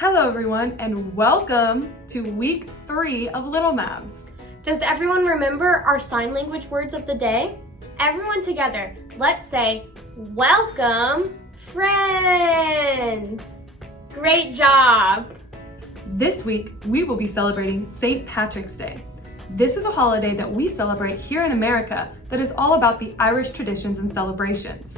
Hello everyone and welcome to week 3 of Little Mavs. Does everyone remember our sign language words of the day? Everyone together, let's say, welcome friends. Great job. This week we will be celebrating St. Patrick's Day. This is a holiday that we celebrate here in America that is all about the Irish traditions and celebrations.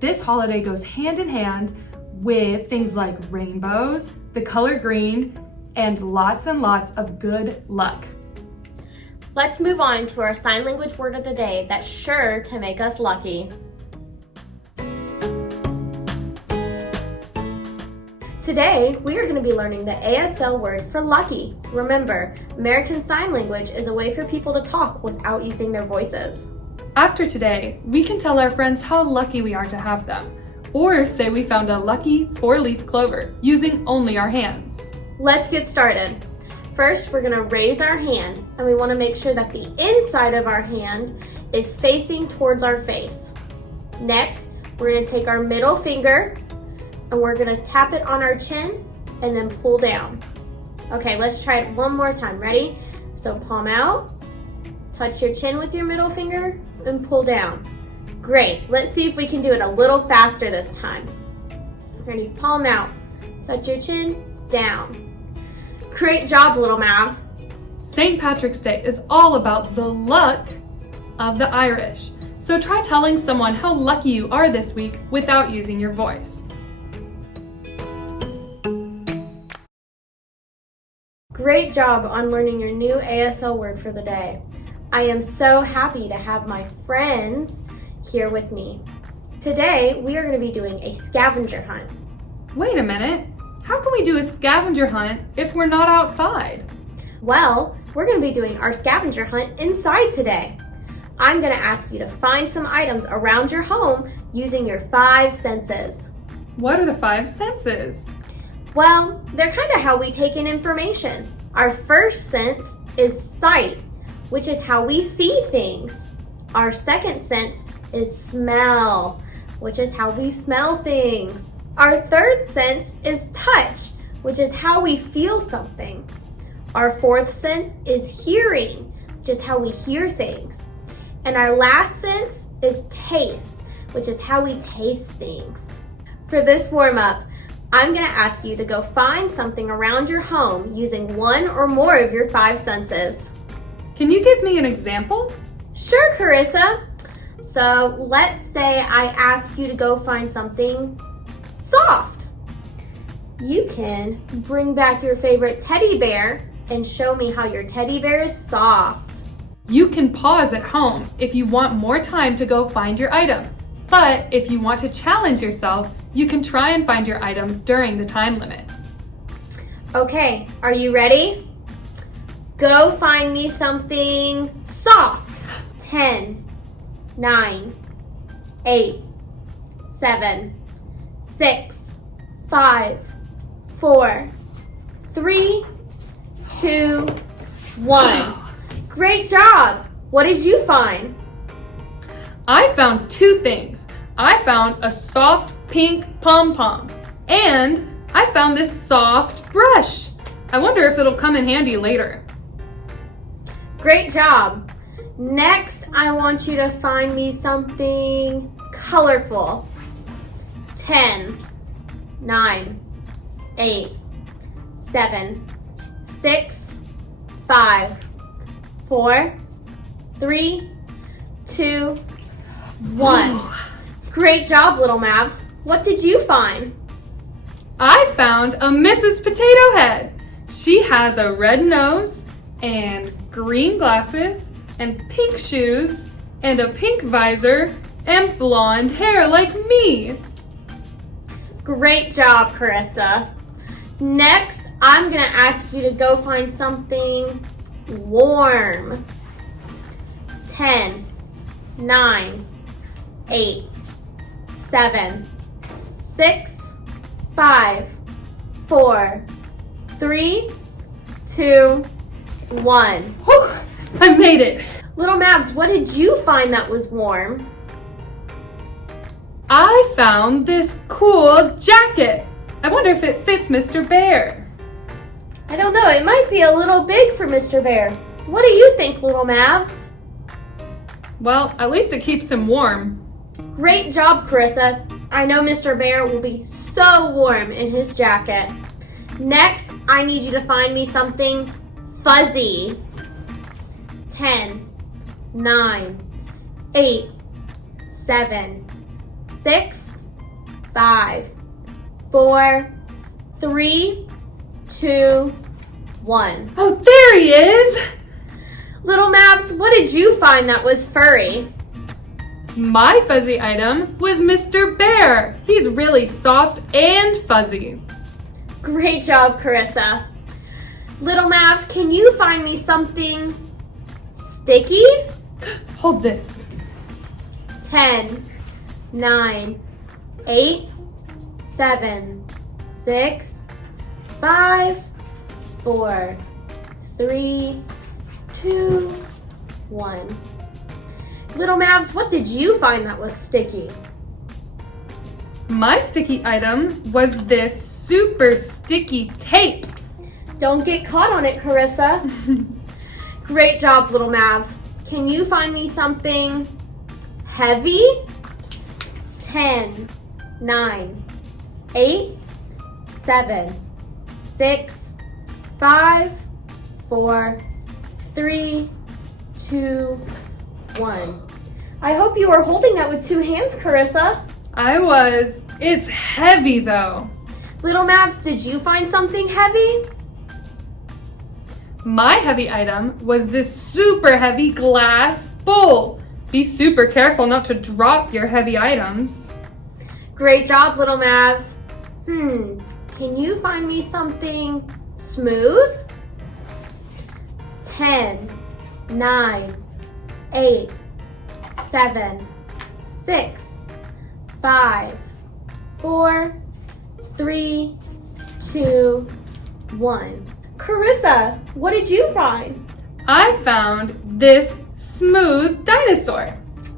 This holiday goes hand in hand with things like rainbows, the color green, and lots of good luck. Let's move on to our sign language word of the day that's sure to make us lucky. Today, we are going to be learning the ASL word for lucky. Remember, American Sign Language is a way for people to talk without using their voices. After today, we can tell our friends how lucky we are to have them, or say we found a lucky 4-leaf clover using only our hands. Let's get started. First, we're going to raise our hand, and we want to make sure that the inside of our hand is facing towards our face. Next, we're going to take our middle finger, and we're going to tap it on our chin, and then pull down. Okay, let's try it one more time. Ready? So palm out, touch your chin with your middle finger, and pull down. Great. Let's see if we can do it a little faster this time. Ready? Palm out, touch your chin, down. Great job, Little Mavs. St. Patrick's Day is all about the luck of the Irish. So try telling someone how lucky you are this week without using your voice. Great job on learning your new ASL word for the day. I am so happy to have my friends here with me. Today, we are going to be doing a scavenger hunt. Wait a minute. How can we do a scavenger hunt if we're not outside? Well, we're going to be doing our scavenger hunt inside today. I'm going to ask you to find some items around your home using your 5 senses. What are the 5 senses? Well, they're kind of how we take in information. Our first sense is sight, which is how we see things. Our second sense is smell, which is how we smell things. Our third sense is touch, which is how we feel something. Our fourth sense is hearing, which is how we hear things. And our last sense is taste, which is how we taste things. For this warm-up, I'm going to ask you to go find something around your home using one or more of your 5 senses. Can you give me an example? Sure, Carissa. So let's say I ask you to go find something soft. You can bring back your favorite teddy bear and show me how your teddy bear is soft. You can pause at home if you want more time to go find your item. But if you want to challenge yourself, you can try and find your item during the time limit. Okay, are you ready? Go find me something soft. 10, 9, 8, 7, 6, 5, 4, 3, 2, 1. Great job! What did you find? I found 2 things. I found a soft pink pom-pom and I found this soft brush. I wonder if it'll come in handy later. Great job! Next, I want you to find me something colorful. 10, 9, 8, 7, 6, 5, 4, 3, 2, 1. Great job, Little Mavs. What did you find? I found a Mrs. Potato Head. She has a red nose and green glasses and pink shoes and a pink visor and blonde hair like me. Great job, Carissa. Next, I'm going to ask you to go find something warm. 10, 9, 8, 7, 6, 5, 4, 3, 2, 1. Whew, I made it. Little Mavs, what did you find that was warm? I found this cool jacket. I wonder if it fits Mr. Bear. I don't know, it might be a little big for Mr. Bear. What do you think, Little Mavs? Well, at least it keeps him warm. Great job, Carissa. I know Mr. Bear will be so warm in his jacket. Next, I need you to find me something fuzzy. 10, 9, 8, 7, 6, 5, 4, 3, 2, 1. Oh, there he is! Little Mavs, what did you find that was furry? My fuzzy item was Mr. Bear. He's really soft and fuzzy. Great job, Carissa. Little Mavs, can you find me something sticky? Hold this. 10, 9, 8, 7, 6, 5, 4, 3, 2, 1. Little Mavs, what did you find that was sticky? My sticky item was this super sticky tape. Don't get caught on it, Carissa. Great job, Little Mavs. Can you find me something heavy? 10, 9, 8, 7, 6, 5, 4, 3, 2, 1. I hope you are holding that with 2 hands, Carissa. I was. It's heavy though. Little Mavs, did you find something heavy? My heavy item was this super heavy glass bowl. Be super careful not to drop your heavy items. Great job, Little Mavs. Can you find me something smooth? 10, 9, 8, 7, 6, 5, 4, 3, 2, 1. Carissa, what did you find? I found this smooth dinosaur.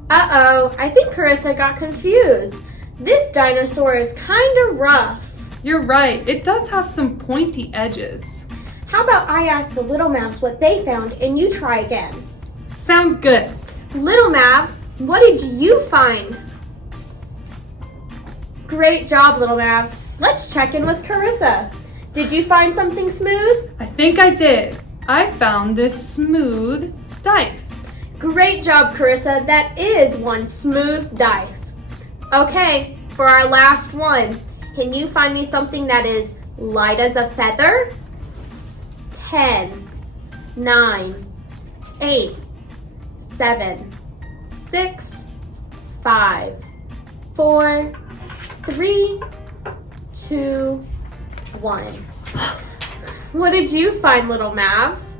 Uh-oh, I think Carissa got confused. This dinosaur is kind of rough. You're right, it does have some pointy edges. How about I ask the Little Mavs what they found and you try again? Sounds good. Little Mavs, what did you find? Great job, Little Mavs. Let's check in with Carissa. Did you find something smooth? I think I did. I found this smooth dice. Great job, Carissa. That is one smooth dice. Okay, for our last one, can you find me something that is light as a feather? 10, 9, 8, 7, 6, 5, 4, 3, 2, 1. What did you find, Little Mavs?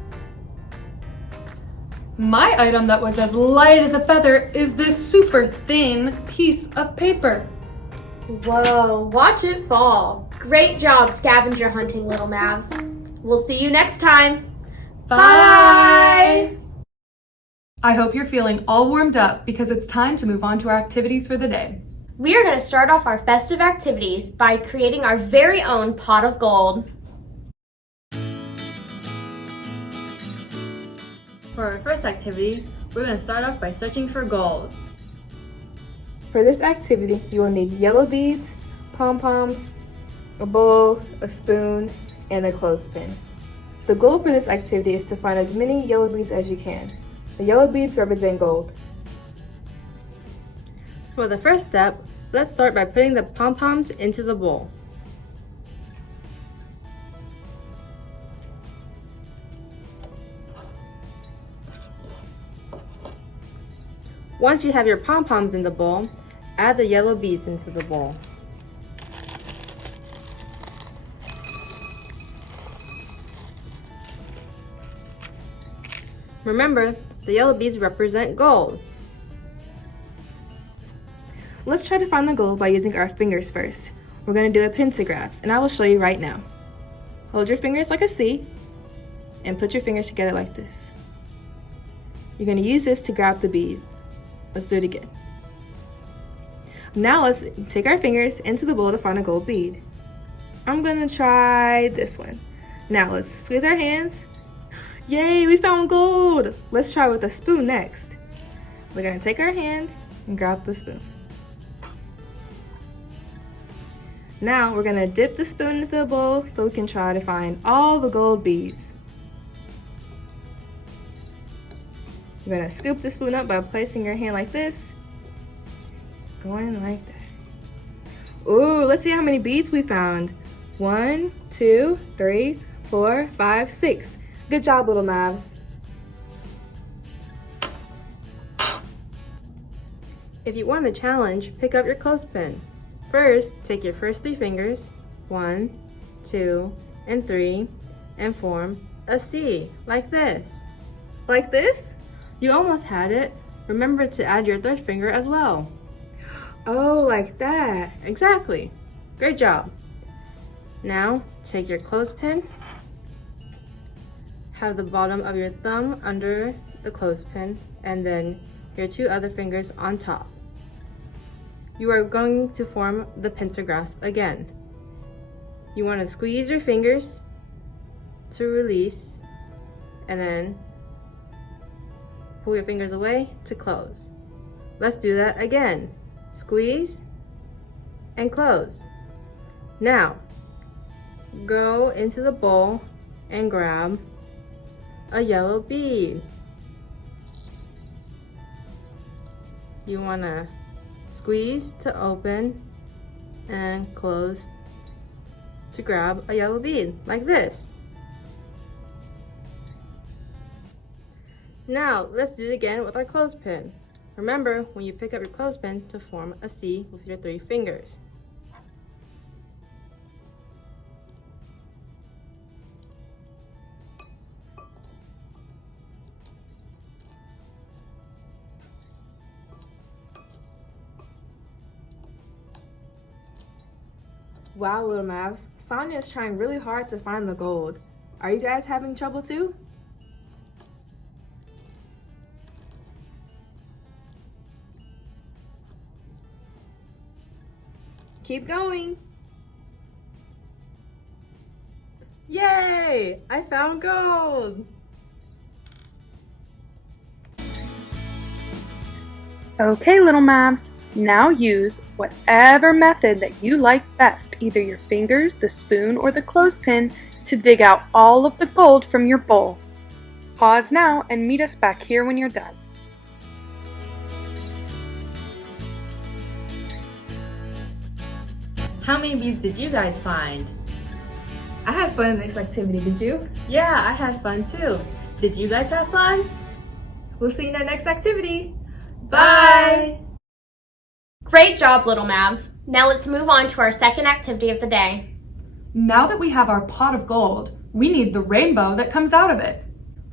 My item that was as light as a feather is this super thin piece of paper. Whoa, watch it fall. Great job scavenger hunting, Little Mavs. We'll see you next time. Bye! I hope you're feeling all warmed up because it's time to move on to our activities for the day. We are going to start off our festive activities by creating our very own pot of gold. For our first activity, we're going to start off by searching for gold. For this activity, you will need yellow beads, pom-poms, a bowl, a spoon, and a clothespin. The goal for this activity is to find as many yellow beads as you can. The yellow beads represent gold. For the first step, let's start by putting the pom-poms into the bowl. Once you have your pom-poms in the bowl, add the yellow beads into the bowl. Remember, the yellow beads represent gold. Let's try to find the gold by using our fingers first. We're going to do a pentagraphs, and I will show you right now. Hold your fingers like a C, and put your fingers together like this. You're going to use this to grab the bead. Let's do it again. Now let's take our fingers into the bowl to find a gold bead. I'm gonna try this one. Now let's squeeze our hands. Yay, we found gold. Let's try with a spoon next. We're gonna take our hand and grab the spoon. Now we're gonna dip the spoon into the bowl so we can try to find all the gold beads. You're gonna scoop the spoon up by placing your hand like this, going like that. Ooh, let's see how many beads we found. 1, 2, 3, 4, 5, 6. Good job, Little Mavs. If you want a challenge, pick up your clothespin. First, take your first 3 fingers, 1, 2, and 3, and form a C, like this. Like this? You almost had it. Remember to add your 3rd finger as well. Oh, like that. Exactly. Great job. Now, take your clothespin. Have the bottom of your thumb under the clothespin, and then your 2 other fingers on top. You are going to form the pincer grasp again. You want to squeeze your fingers to release, and then pull your fingers away to close. Let's do that again. Squeeze and close. Now, go into the bowl and grab a yellow bead. You want to squeeze to open and close to grab a yellow bead, like this. Now, let's do it again with our clothespin. Remember, when you pick up your clothespin, to form a C with your 3 fingers. Wow, Little Mavs, Sonia is trying really hard to find the gold. Are you guys having trouble too? Keep going. Yay! I found gold! Okay, Little Mavs, now use whatever method that you like best, either your fingers, the spoon, or the clothespin, to dig out all of the gold from your bowl. Pause now and meet us back here when you're done. How many beads did you guys find? I had fun in this activity, did you? Yeah, I had fun too. Did you guys have fun? We'll see you in our next activity. Bye! Great job, Little Mavs. Now let's move on to our second activity of the day. Now that we have our pot of gold, we need the rainbow that comes out of it.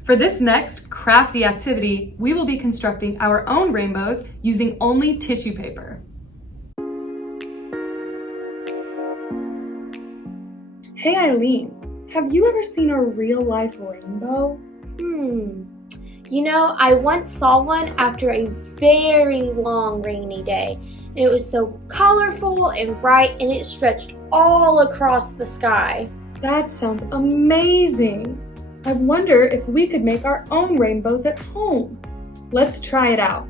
For this next crafty activity, we will be constructing our own rainbows using only tissue paper. Hey Eileen, have you ever seen a real-life rainbow? You know, I once saw one after a very long rainy day. And it was so colorful and bright, and it stretched all across the sky. That sounds amazing! I wonder if we could make our own rainbows at home. Let's try it out.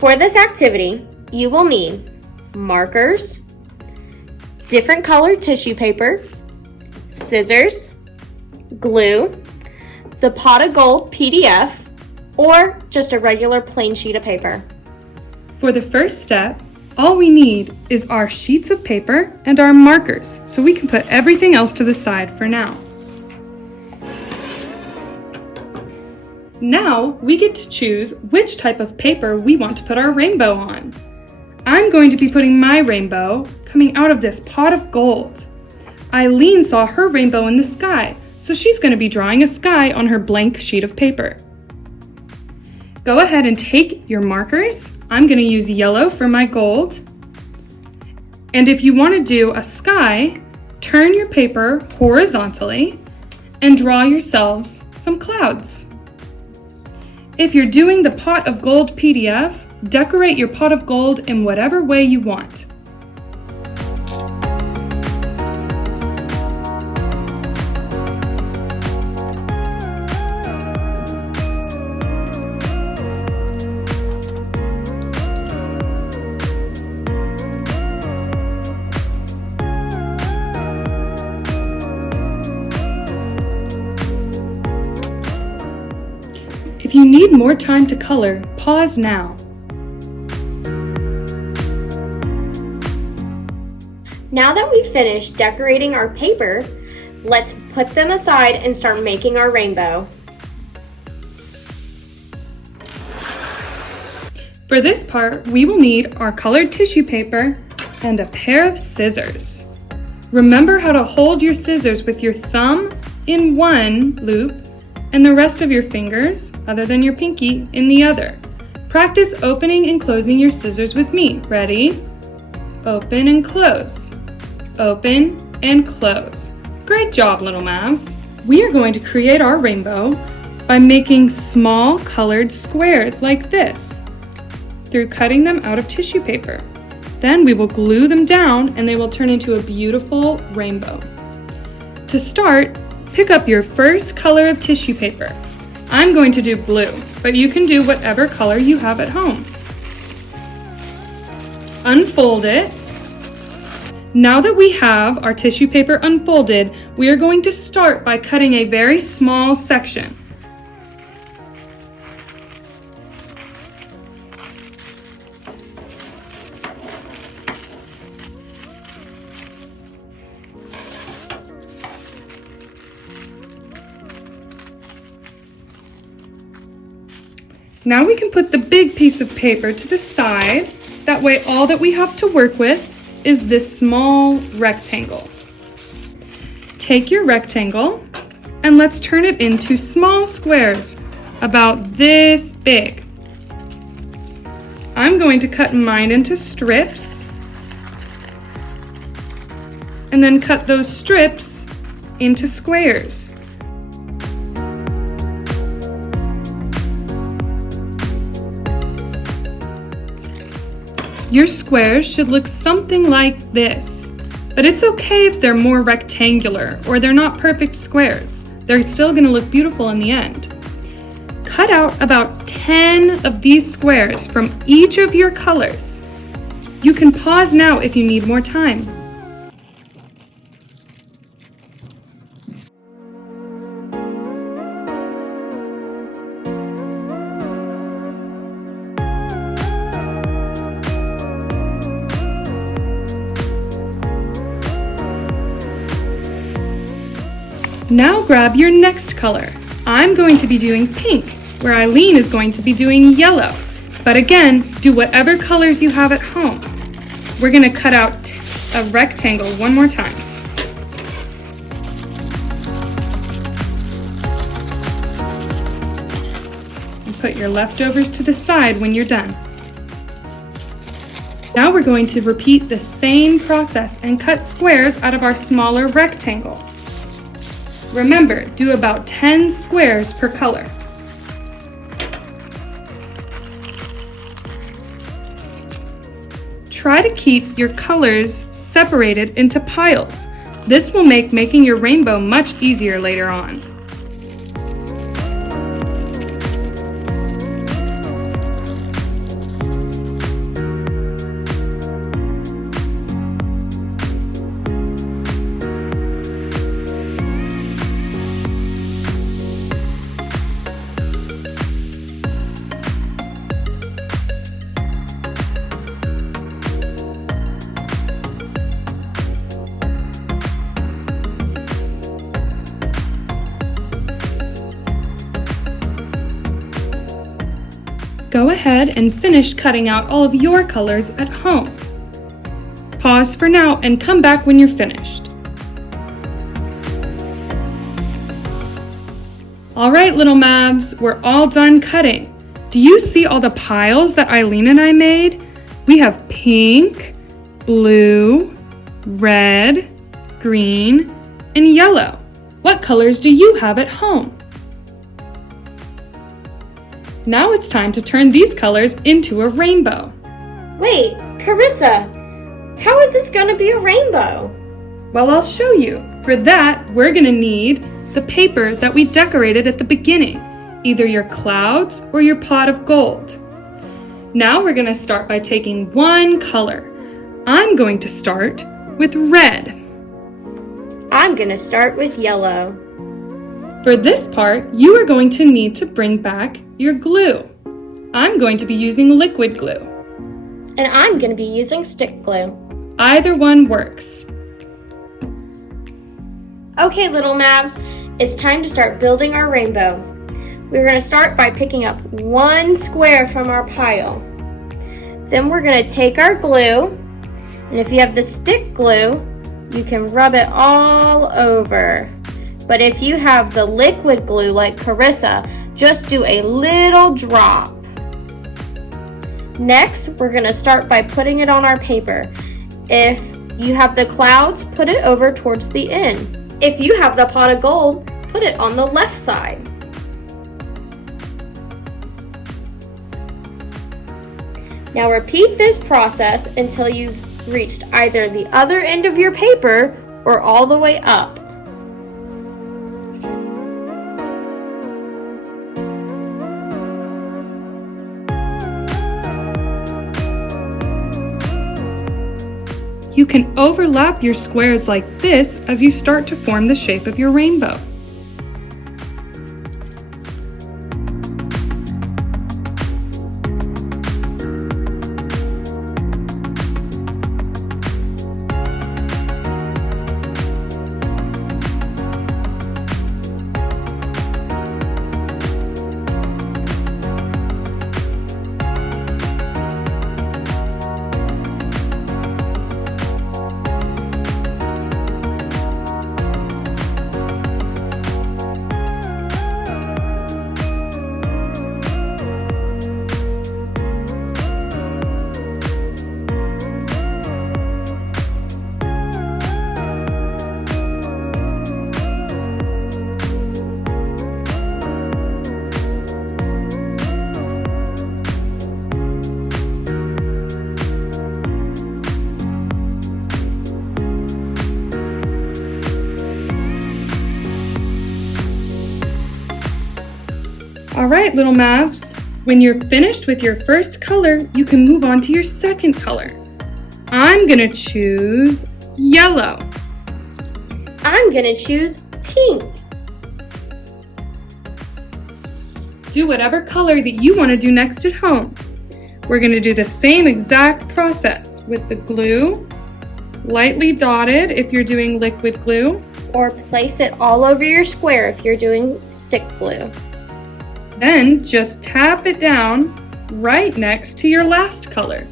For this activity, you will need markers, different colored tissue paper, scissors, glue, the pot of gold PDF, or just a regular plain sheet of paper. For the first step, all we need is our sheets of paper and our markers, so we can put everything else to the side for now. Now we get to choose which type of paper we want to put our rainbow on. I'm going to be putting my rainbow coming out of this pot of gold. Eileen saw her rainbow in the sky, so she's going to be drawing a sky on her blank sheet of paper. Go ahead and take your markers. I'm going to use yellow for my gold. And if you want to do a sky, turn your paper horizontally and draw yourselves some clouds. If you're doing the pot of gold PDF, Decorate your pot of gold in whatever way you want. If you need more time to color, pause now. Now that we've finished decorating our paper, let's put them aside and start making our rainbow. For this part, we will need our colored tissue paper and a pair of scissors. Remember how to hold your scissors with your thumb in one loop and the rest of your fingers, other than your pinky, in the other. Practice opening and closing your scissors with me. Ready? Open and close. Open and close. Great job, Little Mavs. We are going to create our rainbow by making small colored squares like this through cutting them out of tissue paper. Then we will glue them down and they will turn into a beautiful rainbow. To start, pick up your first color of tissue paper. I'm going to do blue, but you can do whatever color you have at home. Unfold it. Now that we have our tissue paper unfolded, we are going to start by cutting a very small section. Now we can put the big piece of paper to the side. That way all that we have to work with is this small rectangle. Take your rectangle and let's turn it into small squares about this big. I'm going to cut mine into strips and then cut those strips into squares. Your squares should look something like this, but it's okay if they're more rectangular or they're not perfect squares. They're still going to look beautiful in the end. Cut out about 10 of these squares from each of your colors. You can pause now if you need more time. Now grab your next color. I'm going to be doing pink, where Eileen is going to be doing yellow. But again, do whatever colors you have at home. We're going to cut out a rectangle one more time. And put your leftovers to the side when you're done. Now we're going to repeat the same process and cut squares out of our smaller rectangle. Remember, do about 10 squares per color. Try to keep your colors separated into piles. This will make making your rainbow much easier later on. Go ahead and finish cutting out all of your colors at home. Pause for now and come back when you're finished. All right, Little Mavs, we're all done cutting. Do you see all the piles that Eileen and I made? We have pink, blue, red, green, and yellow. What colors do you have at home? Now it's time to turn these colors into a rainbow. Wait, Carissa, how is this going to be a rainbow? Well, I'll show you. For that, we're going to need the paper that we decorated at the beginning, either your clouds or your pot of gold. Now we're going to start by taking one color. I'm going to start with red. I'm going to start with yellow. For this part, you are going to need to bring back your glue. I'm going to be using liquid glue. And I'm going to be using stick glue. Either one works. Okay, Little Mavs, it's time to start building our rainbow. We're going to start by picking up one square from our pile. Then we're going to take our glue, and if you have the stick glue, you can rub it all over. But if you have the liquid glue like Carissa, just do a little drop. Next, we're going to start by putting it on our paper. If you have the clouds, put it over towards the end. If you have the pot of gold, put it on the left side. Now repeat this process until you've reached either the other end of your paper or all the way up. You can overlap your squares like this as you start to form the shape of your rainbow. All right, Little Mavs, when you're finished with your first color, you can move on to your second color. I'm gonna choose yellow. I'm gonna choose pink. Do whatever color that you want to do next at home. We're gonna do the same exact process with the glue, lightly dotted if you're doing liquid glue, Or place it all over your square if you're doing stick glue. then just tap it down right next to your last color.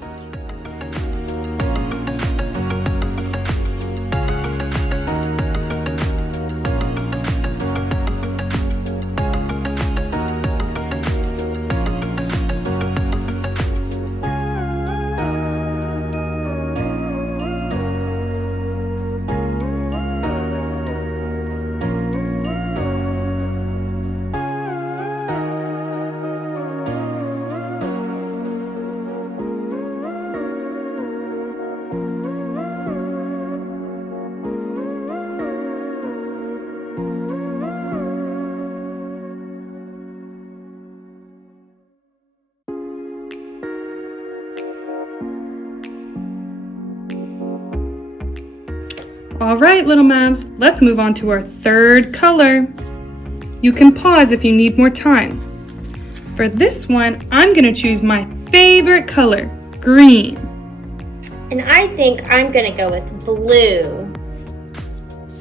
All right, Little Mavs, let's move on to our third color. You can pause if you need more time. For this one, I'm gonna choose my favorite color, green. And I think I'm gonna go with blue.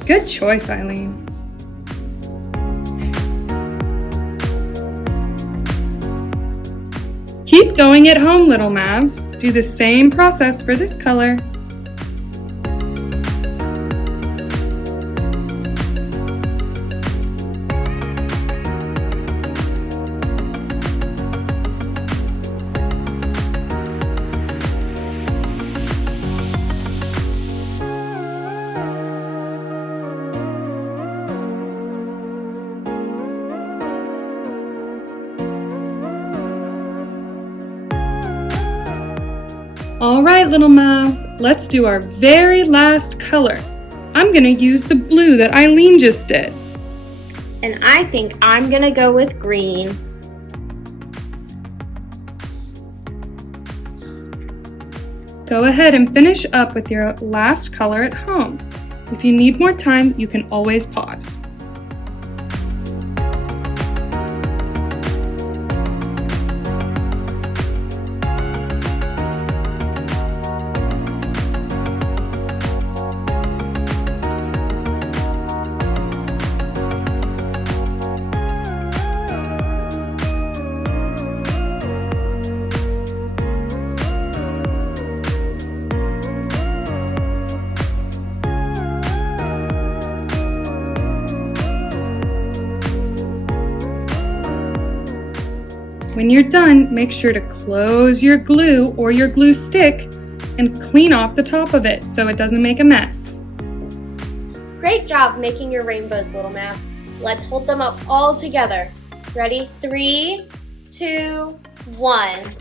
Good choice, Eileen. Keep going at home, Little Mavs. Do the same process for this color. All right, Little Mavs, let's do our very last color. I'm gonna use the blue that Eileen just did. And I think I'm gonna go with green. Go ahead and finish up with your last color at home. If you need more time, you can always pause. When you're done, make sure to close your glue or your glue stick and clean off the top of it so it doesn't make a mess. Great job making your rainbows, Little Mavs. Let's hold them up all together. Ready? 3, 2, 1.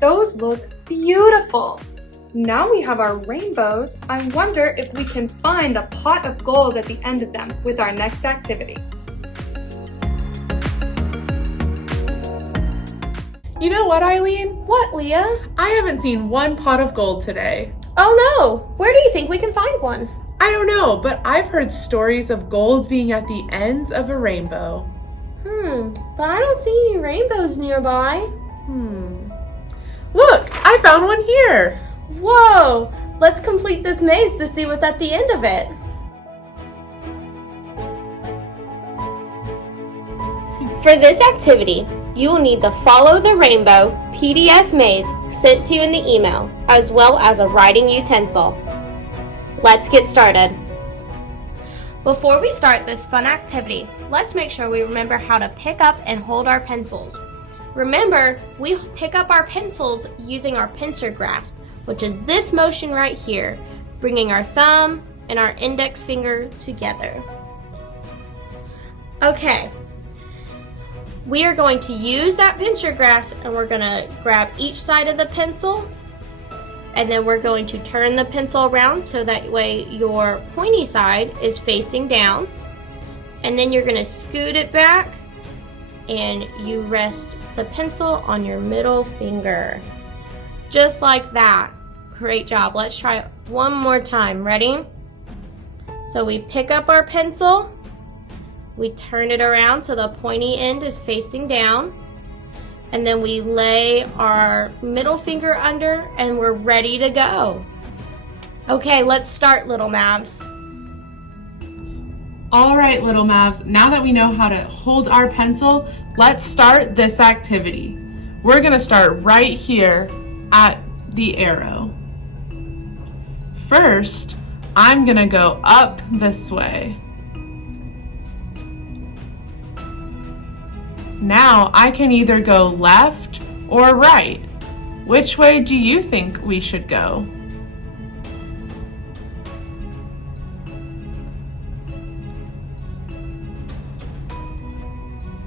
Those look beautiful. Now we have our rainbows. I wonder if we can find a pot of gold at the end of them with our next activity. You know what, Eileen? What, Leah? I haven't seen one pot of gold today. Oh no! Where do you think we can find one? I don't know, but I've heard stories of gold being at the ends of a rainbow. But I don't see any rainbows nearby. Look, I found one here. Whoa! Let's complete this maze to see what's at the end of it. For this activity, you will need the Follow the Rainbow PDF maze sent to you in the email, as well as a writing utensil. Let's get started. Before we start this fun activity, let's make sure we remember how to pick up and hold our pencils. Remember, we pick up our pencils using our pincer grasp, which is this motion right here, bringing our thumb and our index finger together. Okay. We are going to use that pincer grasp and we're going to grab each side of the pencil and then we're going to turn the pencil around so that way your pointy side is facing down, and then you're going to scoot it back and you rest the pencil on your middle finger. Just like that. Great job. Let's try it one more time. Ready? So we pick up our pencil. We turn it around so the pointy end is facing down. And then we lay our middle finger under and we're ready to go. Okay, let's start, Little Mavs. All right, Little Mavs, now that we know how to hold our pencil, let's start this activity. We're gonna start right here at the arrow. First, I'm gonna go up this way. Now I can either go left or right. Which way do you think we should go?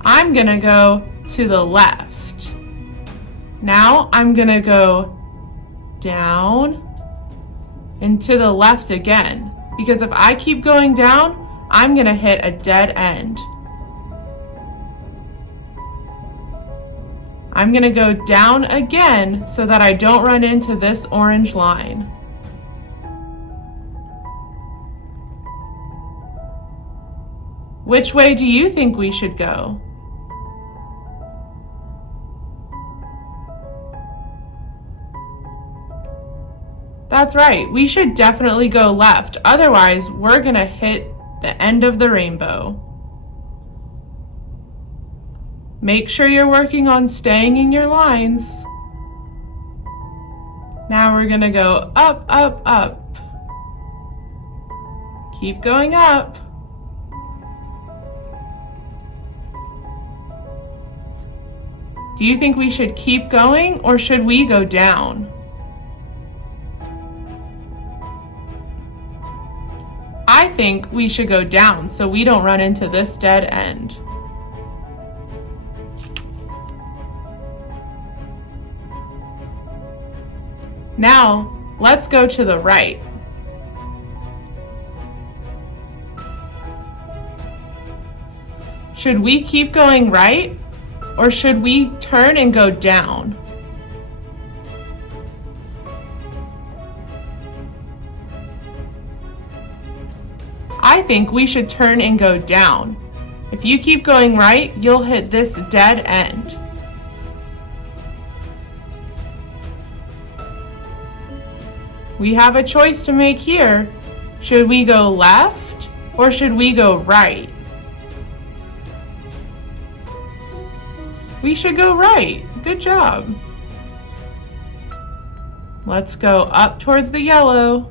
I'm gonna go to the left. Now I'm gonna go down and to the left again, because if I keep going down, I'm gonna hit a dead end. I'm gonna go down again so that I don't run into this orange line. Which way do you think we should go? That's right, we should definitely go left, otherwise we're gonna hit the end of the rainbow. Make sure you're working on staying in your lines. Now we're gonna go up, up, up. Keep going up. Do you think we should keep going or should we go down? I think we should go down so we don't run into this dead end. Now, let's go to the right. Should we keep going right, or should we turn and go down? I think we should turn and go down. If you keep going right, you'll hit this dead end. We have a choice to make here. Should we go left or should we go right? We should go right. Good job. Let's go up towards the yellow.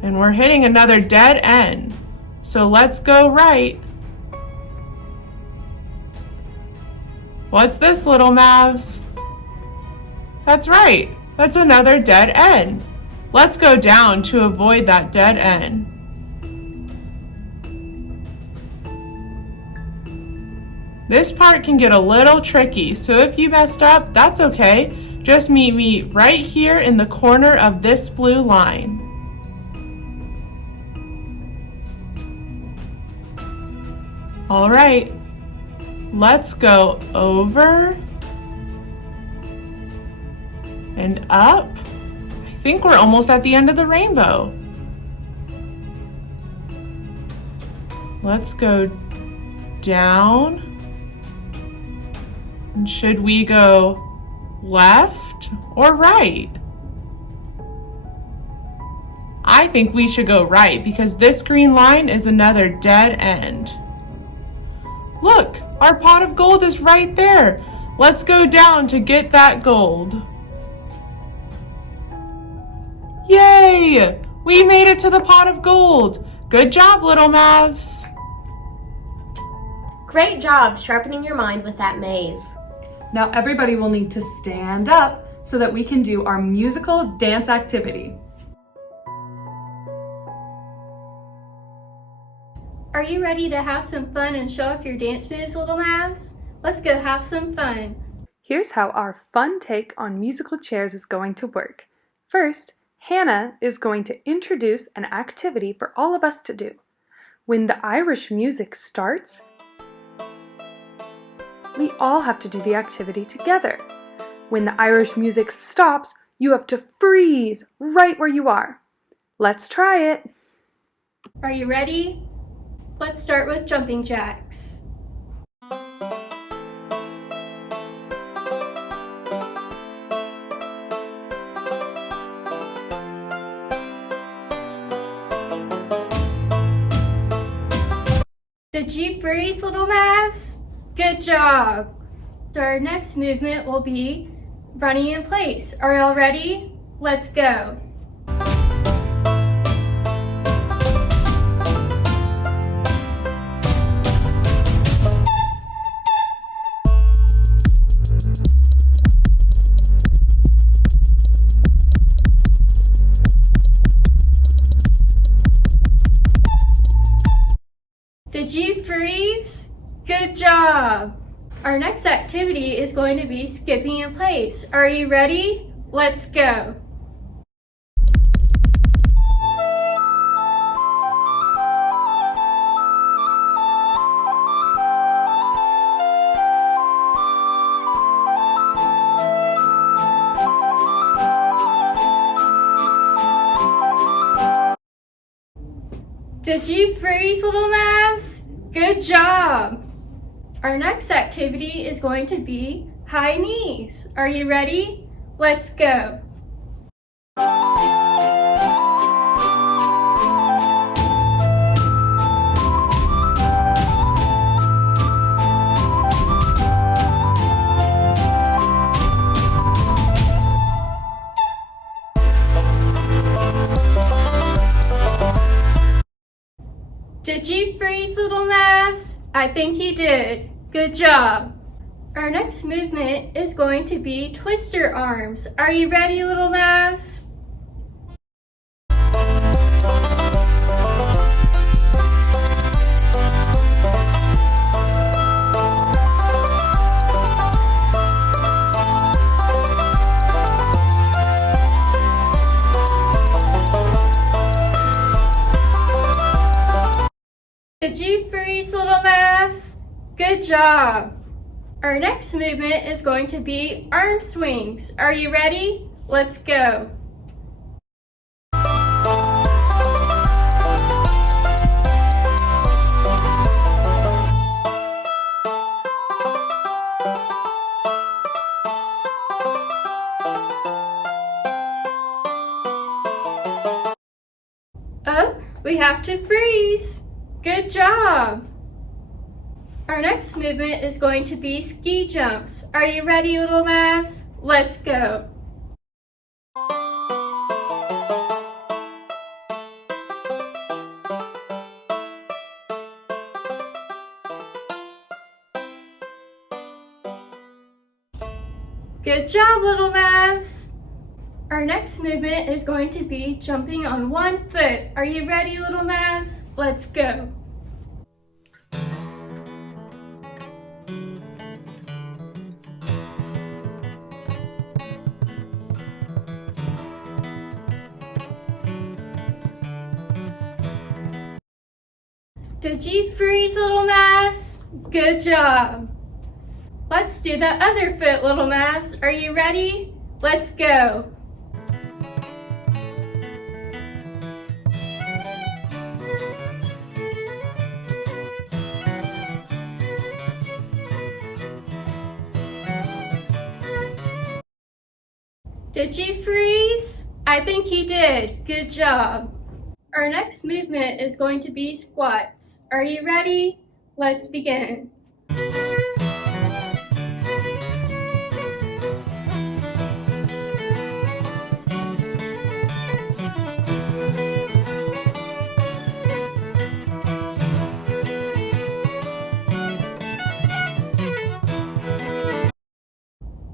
And we're hitting another dead end. So let's go right. What's this, Little Mavs? That's right. That's another dead end. Let's go down to avoid that dead end. This part can get a little tricky, so if you messed up, that's okay. Just meet me right here in the corner of this blue line. All right, let's go over and up. I think we're almost at the end of the rainbow. Let's go down. And should we go left or right? I think we should go right because this green line is another dead end. Look, our pot of gold is right there. Let's go down to get that gold. Yay! We made it to the pot of gold. Good job, Little Mavs. Great job sharpening your mind with that maze. Now everybody will need to stand up so that we can do our musical dance activity. Are you ready to have some fun and show off your dance moves, Little Mavs? Let's go have some fun. Here's how our fun take on musical chairs is going to work. First, Hannah is going to introduce an activity for all of us to do. When the Irish music starts, we all have to do the activity together. When the Irish music stops, you have to freeze right where you are. Let's try it. Are you ready? Let's start with jumping jacks. Did you freeze, Little Mavs? Good job. So our next movement will be running in place. Are y'all ready? Let's go. Did you freeze? Good job! Our next activity is going to be skipping in place. Are you ready? Let's go! Did you freeze, Little Mavs? Good job! Our next activity is going to be high knees. Are you ready? Let's go! Did you freeze, Little Mavs? I think you did. Good job. Our next movement is going to be twist your arms. Are you ready, Little Mavs? freeze, Little Mavs. Good job. Our next movement is going to be arm swings. Are you ready? Let's go. Oh, we have to freeze. Good job. Our next movement is going to be ski jumps. Are you ready, Little Mavs? Let's go. Good job, Little Mavs. Our next movement is going to be jumping on one foot. Are you ready, Little Mavs? Let's go. Did you freeze, Little Mavs? Good job. Let's do the other foot, Little Mavs. Are you ready? Let's go. Did you freeze? I think you did. Good job. Our next movement is going to be squats. Are you ready? Let's begin.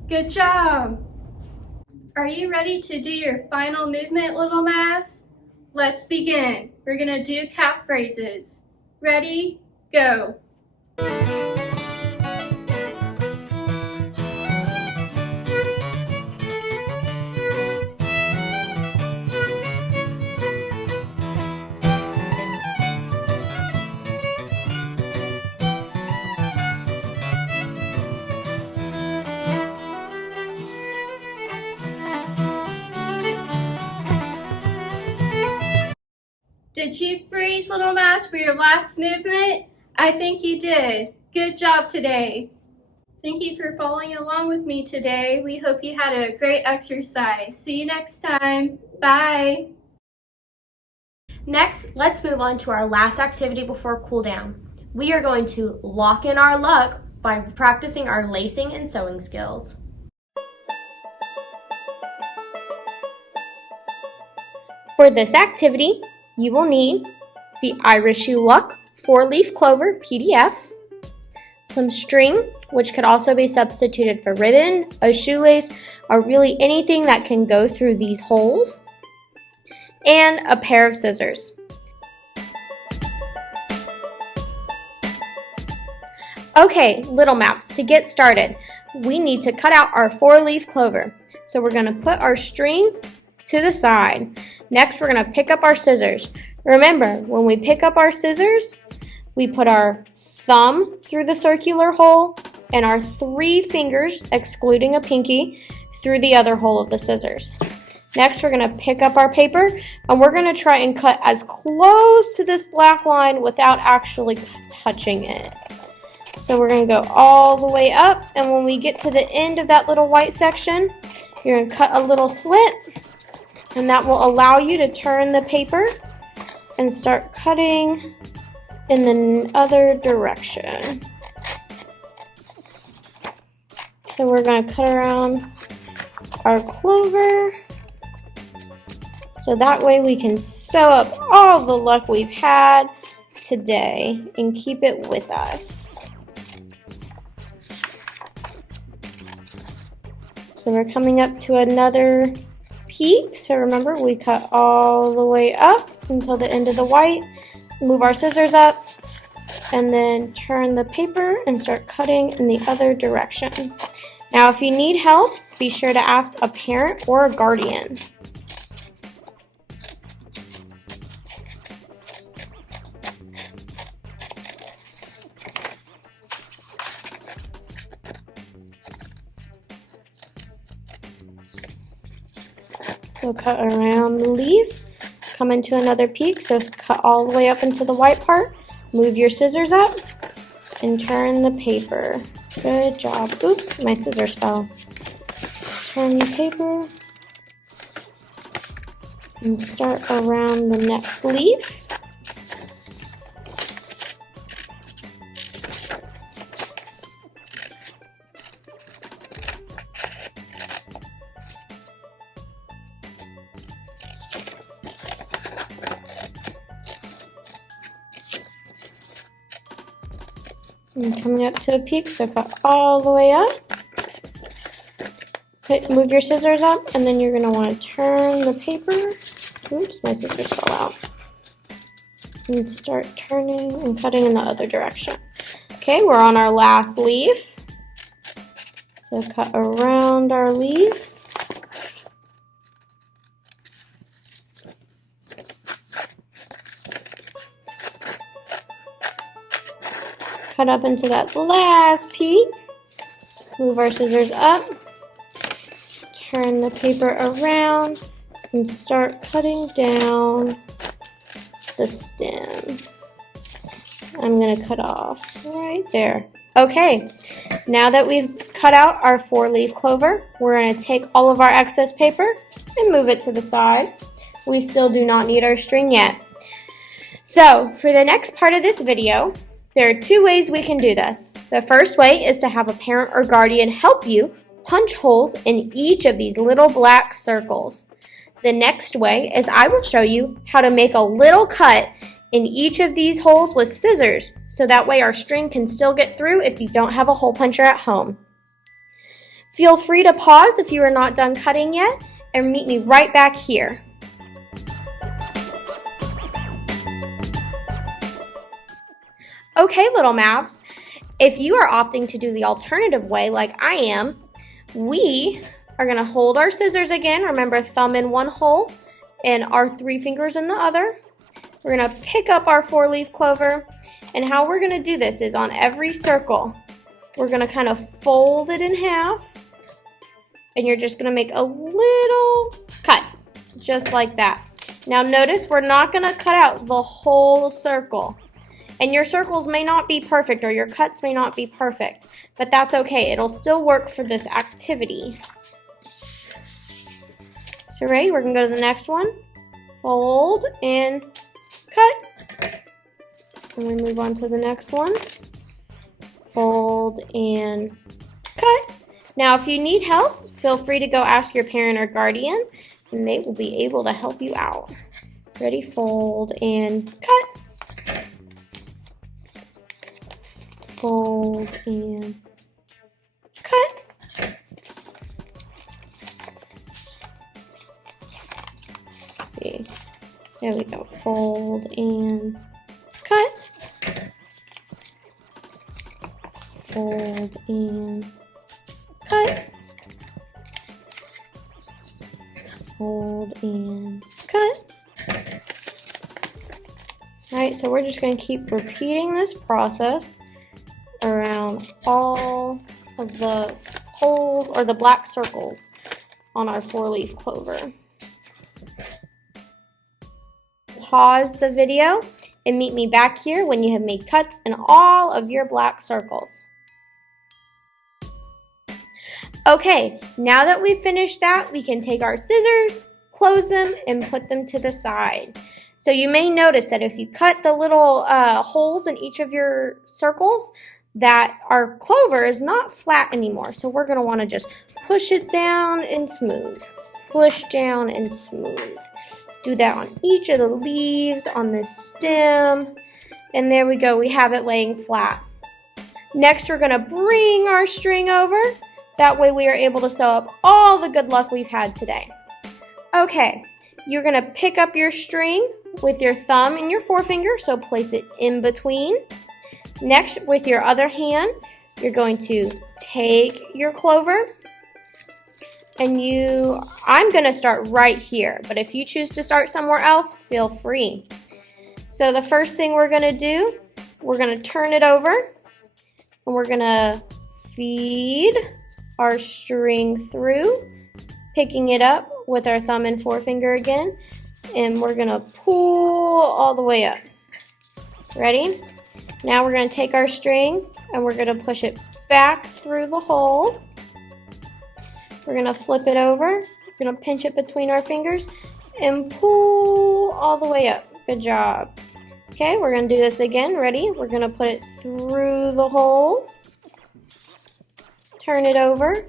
Good job. Are you ready to do your final movement, Little Mavs? Let's begin. We're gonna do calf raises. Ready? Go. Did you freeze, Little Mavs, for your last movement? I think you did. Good job today. Thank you for following along with me today. We hope you had a great exercise. See you next time. Bye. Next, let's move on to our last activity before cool down. We are going to lock in our luck by practicing our lacing and sewing skills. For this activity, you will need the Irish You Luck 4-leaf clover PDF, some string, which could also be substituted for ribbon, a shoelace, or really anything that can go through these holes, and a pair of scissors. Okay, Little Mavs, to get started, we need to cut out our 4-leaf clover. So we're going to put our string to the side. Next, we're going to pick up our scissors. Remember, when we pick up our scissors, we put our thumb through the circular hole and our 3 fingers, excluding a pinky, through the other hole of the scissors. Next, we're going to pick up our paper and we're going to try and cut as close to this black line without actually touching it. So we're going to go all the way up, and when we get to the end of that little white section, you're going to cut a little slit, and that will allow you to turn the paper and start cutting in the other direction. So we're going to cut around our clover so that way we can sew up all the luck we've had today and keep it with us. So we're coming up to another peak. So remember, we cut all the way up until the end of the white, move our scissors up, and then turn the paper and start cutting in the other direction. Now, if you need help, be sure to ask a parent or a guardian. So cut around the leaf, come into another peak, so cut all the way up into the white part, move your scissors up, and turn the paper. Good job. Oops, my scissors fell. Turn the paper, and start around the next leaf. And coming up to the peak, so cut all the way up. Move your scissors up, and then you're going to want to turn the paper. Oops, my scissors fell out. And start turning and cutting in the other direction. Okay, we're on our last leaf. So cut around our leaf. Cut up into that last peak. Move our scissors up. Turn the paper around and start cutting down the stem. I'm going to cut off right there. Okay, now that we've cut out our 4-leaf clover, we're going to take all of our excess paper and move it to the side. We still do not need our string yet. So for the next part of this video, there are 2 ways we can do this. The first way is to have a parent or guardian help you punch holes in each of these little black circles. The next way is I will show you how to make a little cut in each of these holes with scissors, so that way our string can still get through if you don't have a hole puncher at home. Feel free to pause if you are not done cutting yet, and meet me right back here. Okay, Little Mavs, if you are opting to do the alternative way like I am, we are going to hold our scissors again. Remember, thumb in one hole and our 3 fingers in the other. We're going to pick up our 4-leaf clover, and how we're going to do this is on every circle, we're going to kind of fold it in half, and you're just going to make a little cut, just like that. Now notice we're not going to cut out the whole circle. And your circles may not be perfect, or your cuts may not be perfect, but that's okay. It'll still work for this activity. So ready? We're going to go to the next one. Fold and cut. And we move on to the next one. Fold and cut. Now, if you need help, feel free to go ask your parent or guardian, and they will be able to help you out. Ready? Fold and cut. Fold and cut. Let's see. There we go. Fold and cut. Fold and cut. Fold and cut. Alright, so we're just going to keep repeating this process around all of the holes or the black circles on our 4-leaf clover. Pause the video and meet me back here when you have made cuts in all of your black circles. Okay, now that we've finished that, we can take our scissors, close them, and put them to the side. So you may notice that if you cut the little holes in each of your circles, that our clover is not flat anymore. So we're going to want to just push it down and smooth. Push down and smooth. Do that on each of the leaves, on the stem. And there we go. We have it laying flat. Next, we're going to bring our string over. That way we are able to sew up all the good luck we've had today. Okay, you're going to pick up your string with your thumb and your forefinger. So place it in between. Next, with your other hand, you're going to take your clover, and I'm going to start right here, but if you choose to start somewhere else, feel free. So the first thing we're going to do, we're going to turn it over, and we're going to feed our string through, picking it up with our thumb and forefinger again, and we're gonna pull all the way up. Ready? Now we're gonna take our string and we're gonna push it back through the hole. We're gonna flip it over. We're gonna pinch it between our fingers and pull all the way up. Good job. Okay, we're gonna do this again. Ready? We're gonna put it through the hole. Turn it over.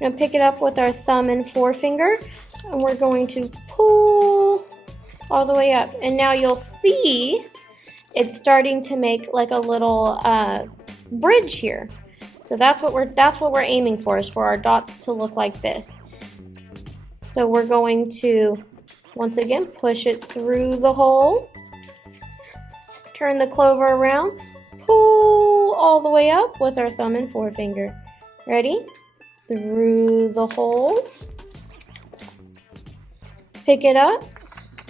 We're gonna pick it up with our thumb and forefinger, and we're going to pull all the way up. And now you'll see it's starting to make like a little bridge here. So that's what we're aiming for, is for our dots to look like this. So we're going to once again push it through the hole. Turn the clover around. Pull all the way up with our thumb and forefinger. Ready? Through the hole. Pick it up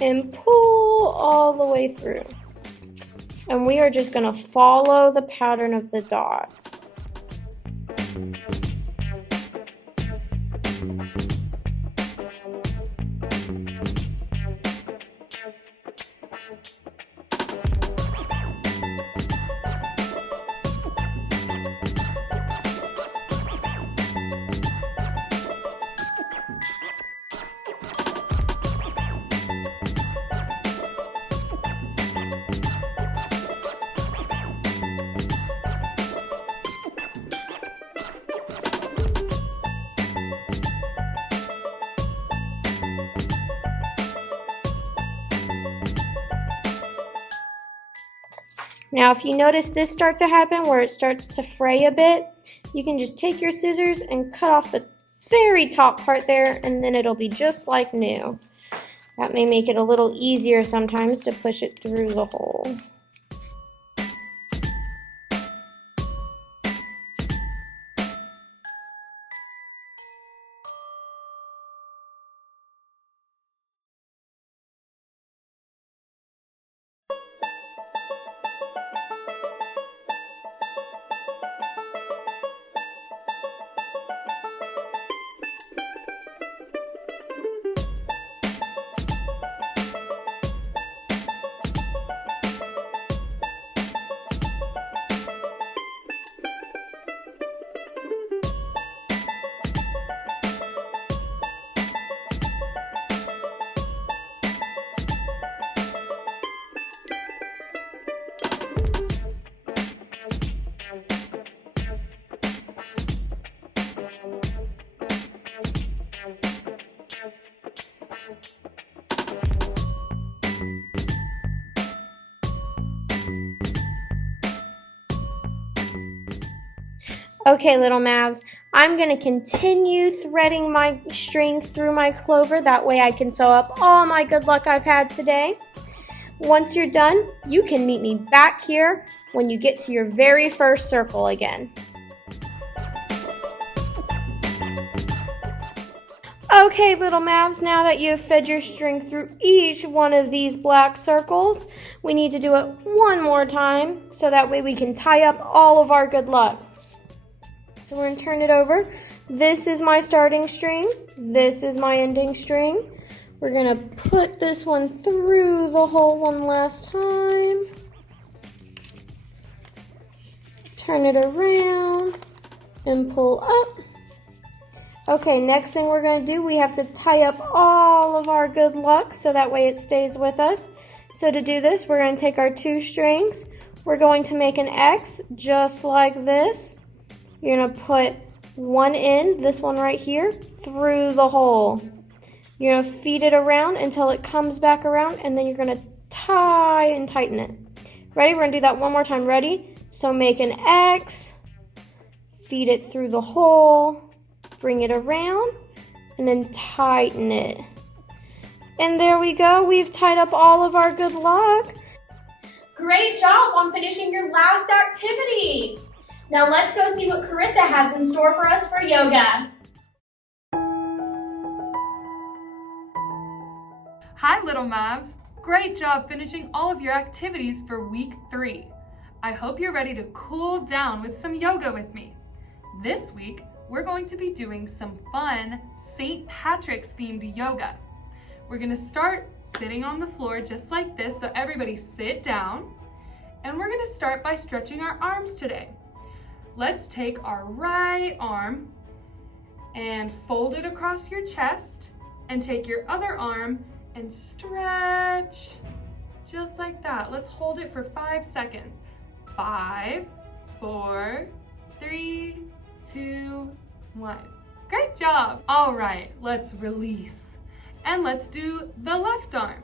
and pull all the way through. And we are just going to follow the pattern of the dots. Now, if you notice this start to happen where it starts to fray a bit, you can just take your scissors and cut off the very top part there, and then it'll be just like new. That may make it a little easier sometimes to push it through the hole. Okay, Little Mavs, I'm going to continue threading my string through my clover. That way I can sew up all my good luck I've had today. Once you're done, you can meet me back here when you get to your very first circle again. Okay, Little Mavs, now that you've fed your string through each one of these black circles, we need to do it one more time so that way we can tie up all of our good luck. So we're going to turn it over. This is my starting string. This is my ending string. We're going to put this one through the hole one last time. Turn it around and pull up. Okay, next thing we're going to do, we have to tie up all of our good luck so that way it stays with us. So to do this, we're going to take our two strings. We're going to make an X just like this. You're going to put one end, this one right here, through the hole. You're going to feed it around until it comes back around, and then you're going to tie and tighten it. Ready? We're going to do that one more time. Ready? So make an X, feed it through the hole, bring it around, and then tighten it. And there we go. We've tied up all of our good luck. Great job on finishing your last activity. Now let's go see what Carissa has in store for us for yoga. Hi, Little Mavs. Great job finishing all of your activities for week 3. I hope you're ready to cool down with some yoga with me. This week, we're going to be doing some fun St. Patrick's themed yoga. We're gonna start sitting on the floor just like this, so everybody sit down. And we're gonna start by stretching our arms today. Let's take our right arm and fold it across your chest, and take your other arm and stretch just like that. Let's hold it for 5 seconds. 5, 4, 3, 2, 1. Great job. All right, let's release. And let's do the left arm.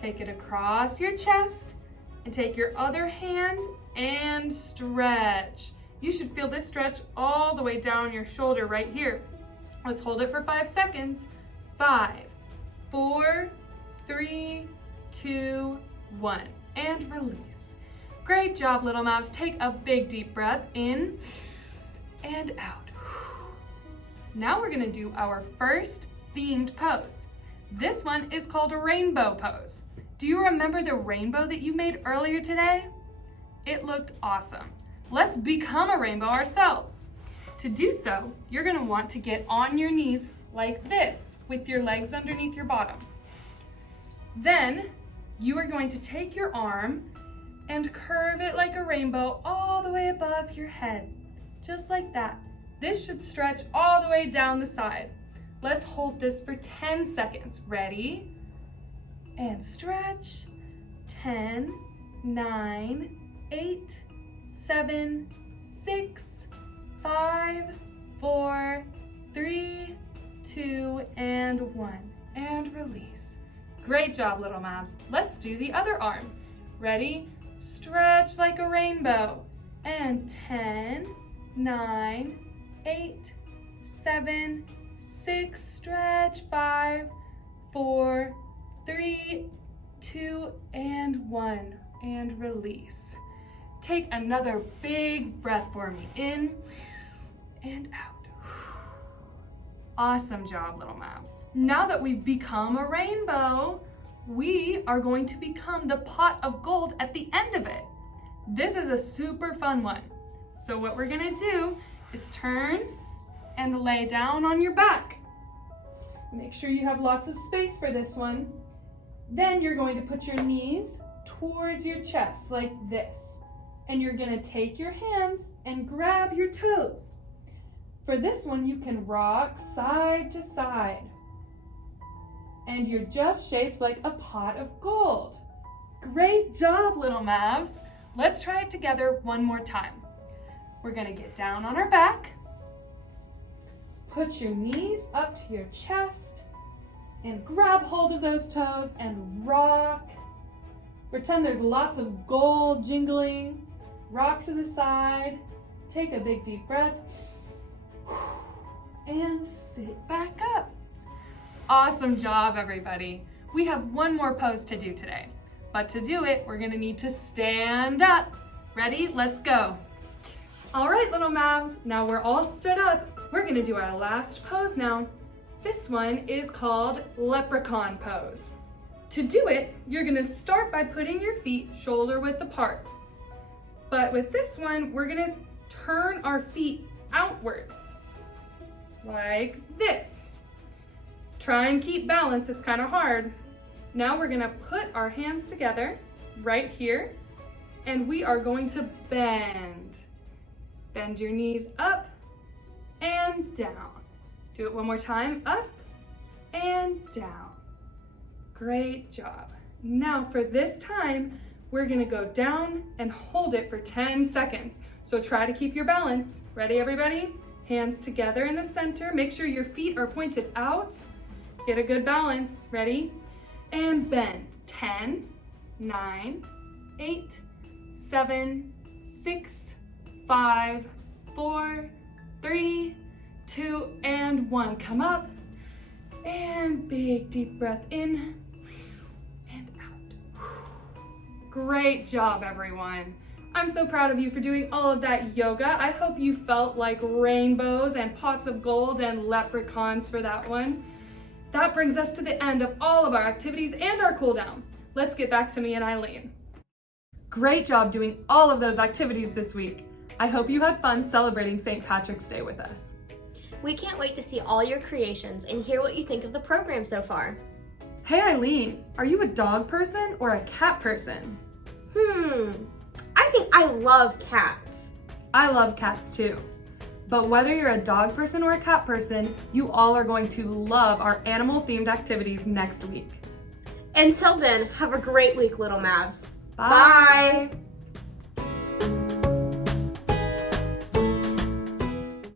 Take it across your chest and take your other hand and stretch. You should feel this stretch all the way down your shoulder right here. Let's hold it for 5 seconds. 5, 4, 3, 2, 1. And release. Great job, Little Mavs. Take a big deep breath in and out. Now we're gonna do our first themed pose. This one is called a rainbow pose. Do you remember the rainbow that you made earlier today? It looked awesome. Let's become a rainbow ourselves. To do so, you're gonna want to get on your knees like this with your legs underneath your bottom. Then you are going to take your arm and curve it like a rainbow all the way above your head, just like that. This should stretch all the way down the side. Let's hold this for 10 seconds. Ready? And stretch. 10, 9, 8, 7, 6, 5, 4, 3, 2, and 1. And release. Great job, Little Mavs. Let's do the other arm. Ready? Stretch like a rainbow. And 10, 9, 8, 7, 6, stretch, 5, 4, 3, 2, and 1. And release. Take another big breath for me. In and out. Awesome job, Little Mavs. Now that we've become a rainbow, we are going to become the pot of gold at the end of it. This is a super fun one. So what we're gonna do is turn and lay down on your back. Make sure you have lots of space for this one. Then you're going to put your knees towards your chest like this. And you're gonna take your hands and grab your toes. For this one, you can rock side to side. And you're just shaped like a pot of gold. Great job, Little Mavs. Let's try it together one more time. We're gonna get down on our back. Put your knees up to your chest and grab hold of those toes and rock. Pretend there's lots of gold jingling. Rock to the side, take a big deep breath, and sit back up. Awesome job, everybody. We have one more pose to do today, but to do it, we're gonna need to stand up. Ready? Let's go. All right, Little Mavs, now we're all stood up. We're gonna do our last pose now. This one is called leprechaun pose. To do it, you're gonna start by putting your feet shoulder width apart. But with this one, we're gonna turn our feet outwards, like this. Try and keep balance, it's kind of hard. Now we're gonna put our hands together right here, and we are going to bend. Bend your knees up and down. Do it one more time, up and down. Great job. Now for this time, we're gonna go down and hold it for 10 seconds. So try to keep your balance. Ready, everybody? Hands together in the center. Make sure your feet are pointed out. Get a good balance. Ready? And bend. 10, 9, 8, 7, 6, 5, 4, 3, 2, and 1. Come up. And big deep breath in. Great job, everyone. I'm so proud of you for doing all of that yoga. I hope you felt like rainbows and pots of gold and leprechauns for that one. That brings us to the end of all of our activities and our cool down. Let's get back to me and Eileen. Great job doing all of those activities this week. I hope you had fun celebrating St. Patrick's Day with us. We can't wait to see all your creations and hear what you think of the program so far. Hey Eileen, are you a dog person or a cat person? I think I love cats. I love cats too. But whether you're a dog person or a cat person, you all are going to love our animal-themed activities next week. Until then, have a great week, Little Mavs. Bye. Bye.